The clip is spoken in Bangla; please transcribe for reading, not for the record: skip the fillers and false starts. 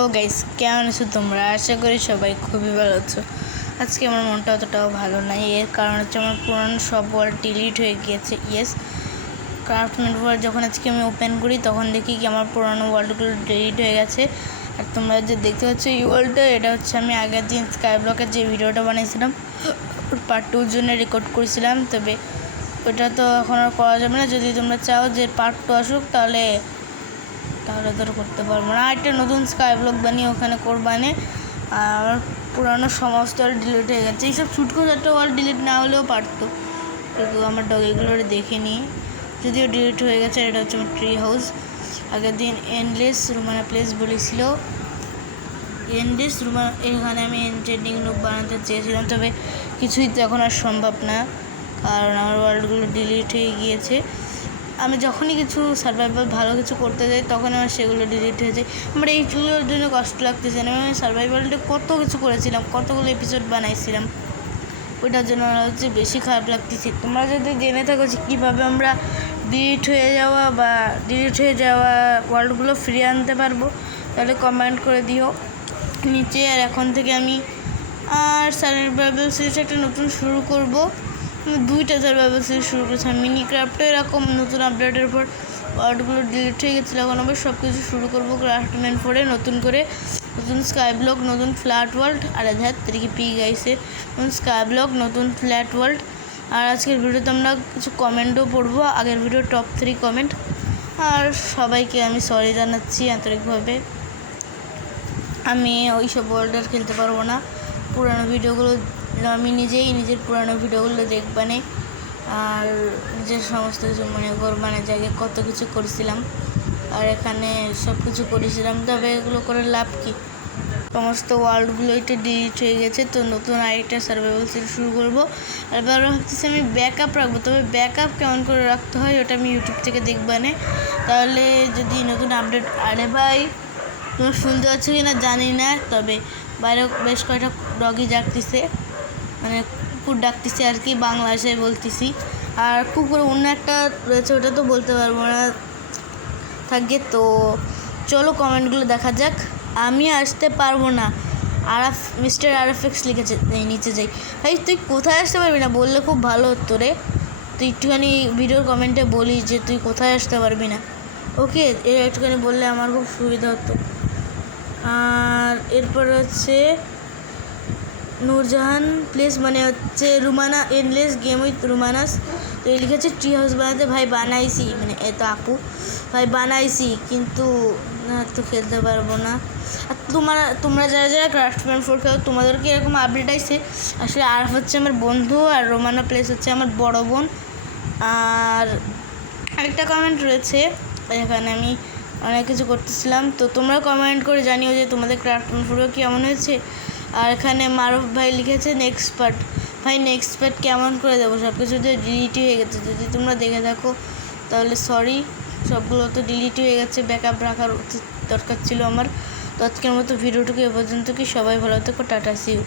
হ্যালো গাইস, কেমন আছো তোমরা? আশা করি সবাই খুবই ভালো আছো। আজকে আমার মনটা অতটাও ভালো নাই, এর কারণ হচ্ছে আমার পুরানো সব ওয়ার্ড ডিলিট হয়ে গিয়েছে। ইয়েস, ক্রাফটম্যান ওয়ার্ল্ড যখন আজকে আমি ওপেন করি তখন দেখি কি আমার পুরানো ওয়ার্ল্ডগুলো ডিলিট হয়ে গেছে। আর তোমরা যে দেখতে পাচ্ছ এই ওয়ার্ল্ডটা, এটা হচ্ছে আমি আগের দিন স্কাই ব্লকের যে ভিডিওটা বানিয়েছিলাম পার্ট 2-র জন্য রেকর্ড করেছিলাম। তবে ওটা তো এখন আর করা যাবে না। যদি তোমরা চাও যে পার্ট 2 আসুক তাহলে তো করতে পারবো না। একটা নতুন স্কাই ব্লক বানিয়ে ওখানে করবানে। আর পুরানো সমস্ত ওয়াল ডিলিট হয়ে গেছে। এইসব ছুটকো একটা ওয়াল ডিলিট না হলেও পারতো, কিন্তু আমার ডগ এগুলো দেখে নিই, যদিও ডিলিট হয়ে গেছে। এটা হচ্ছে আমার ট্রি হাউস। আগের দিন এন্ডলেস রুমানা প্লেস বলেছিল, এন্ডলেস রুমানা, এখানে আমি এনচেন্টিং লুক বানাতে চেয়েছিলাম, তবে কিছুই তো এখন আর সম্ভব না, কারণ আমার ওয়ার্ল্ডগুলো ডিলিট হয়ে গিয়েছে। আমি যখনই কিছু সার্ভাইভাল ভালো কিছু করতে যাই তখন আমার সেগুলো ডিলিট হয়ে যায়। আমার এইগুলোর জন্য কষ্ট লাগতেছে না। আমি সার্ভাইভালটা কত কিছু করেছিলাম, কতগুলো এপিসোড বানাইছিলাম, ওইটার জন্য হচ্ছে বেশি খারাপ লাগতেছে। তোমরা যদি জেনে থাকো যে কীভাবে আমরা ডিলিট হয়ে যাওয়া ওয়ার্ল্ডগুলো ফিরিয়ে আনতে পারবো, তাহলে কমেন্ট করে দিও নিচে। আর এখন থেকে আমি সার্ভাইভাল সিরিজ একটা নতুন শুরু করব। আমি 2টা সার্ভাইভাল সিরিজ শুরু করেছিলাম। মিনি ক্রাফটও এরকম নতুন আপডেটের পর ওয়ার্ডগুলো ডিলিট হয়ে গেছিলো। এখন আবার সব কিছু শুরু করবো ক্রাফটম্যান 4-এ নতুন করে, নতুন স্কাই ব্লক, নতুন ফ্ল্যাট ওয়ার্ল্ড। আর তরিকে পি গাইছে নতুন স্কাই ব্লক, নতুন ফ্ল্যাট ওয়ার্ল্ড। আর আজকের ভিডিওতে আমরা কিছু কমেন্টও পড়বো, আগের ভিডিও টপ 3 কমেন্ট। আর সবাইকে আমি সরি জানাচ্ছি আন্তরিকভাবে। আমি ওই সব ওয়ার্ল্ডের খেলতে পারবো না। পুরানো ভিডিওগুলো আমি নিজের পুরানো ভিডিওগুলো দেখবানে, আর নিজের সমস্ত কিছু মনে করবানে যে আগে কত কিছু করেছিলাম আর এখানে সব কিছু করেছিলাম। তবে এগুলো করে লাভ কি? সমস্ত ওয়ার্ল্ডগুলো এটা ডিলিট হয়ে গেছে, তো নতুন আরেকটা সার্ভাইভাল সিরিজ শুরু করবো। আর এবার ভাবতেছি আমি ব্যাকআপ রাখবো, তবে ব্যাকআপ কেমন করে রাখতে হয় ওটা আমি ইউটিউব থেকে দেখবানে। তাহলে যদি নতুন আপডেট, আরে ভাই তোমরা শুনতে পাচ্ছ কি না জানি না, তবে বাইরে বেশ কয়েকটা ডগি ডাকতেছে, মানে কুকুর ডাকতেছে আর কি, বাংলাদেশে বলতেছি। আর কুকুর অন্য একটা রয়েছে, ওটা তো বলতে পারবো না থাকে। তো চলো কমেন্টগুলো দেখা যাক। আমি আসতে পারবো না, মিস্টার RFX লিখেছে, নিচে যাই। ভাই তুই কোথায় আসতে পারবি না বললে খুব ভালো হতো রে। তুই একটুখানি ভিডিওর কমেন্টে বলিস যে তুই কোথায় আসতে পারবি না, ওকে? এর একটুখানি বললে আমার খুব সুবিধা হতো। আর এরপর হচ্ছে নূরজাহান প্লেস, মানে হচ্ছে রুমানা এন্ডলেস গেম উইথ রুমানাস। তো এই লিখেছে ট্রি হাউস বানাতে। ভাই বানাইছি, মানে এত আপু ভাই বানাইছি, কিন্তু তো খেলতে পারবো না। আর তোমরা যারা ক্রাফটম্যান 4 খেলো, তোমাদেরকে এরকম আপডেট আইছে। আসলে আরফ হচ্ছে আমার বন্ধু, আর রোমানা প্লেস হচ্ছে আমার বড় বোন। আর আরেকটা কমেন্ট রয়েছে, এখানে আমি অনেক কিছু করতেছিলাম, তো তোমরা কমেন্ট করে জানিও যে তোমাদের ক্রাফটম্যান 4 কেমন হয়েছে। আর এখানে মারুফ ভাই লিখেছে নেক্সট পার্ট। ভাই নেক্সট পার্ট কেমন করে দেবো? সব কিছু তো ডিলিট হয়ে গেছে, যদি তোমরা দেখে থাকো তাহলে সরি। সবগুলো তো ডিলিট হয়ে গেছে, ব্যাকআপ রাখার দরকার ছিল আমার। তো আজকের মতো ভিডিওটুকু এ পর্যন্ত। কি সবাই ভালো থেকো, টাটা, সি ইউ।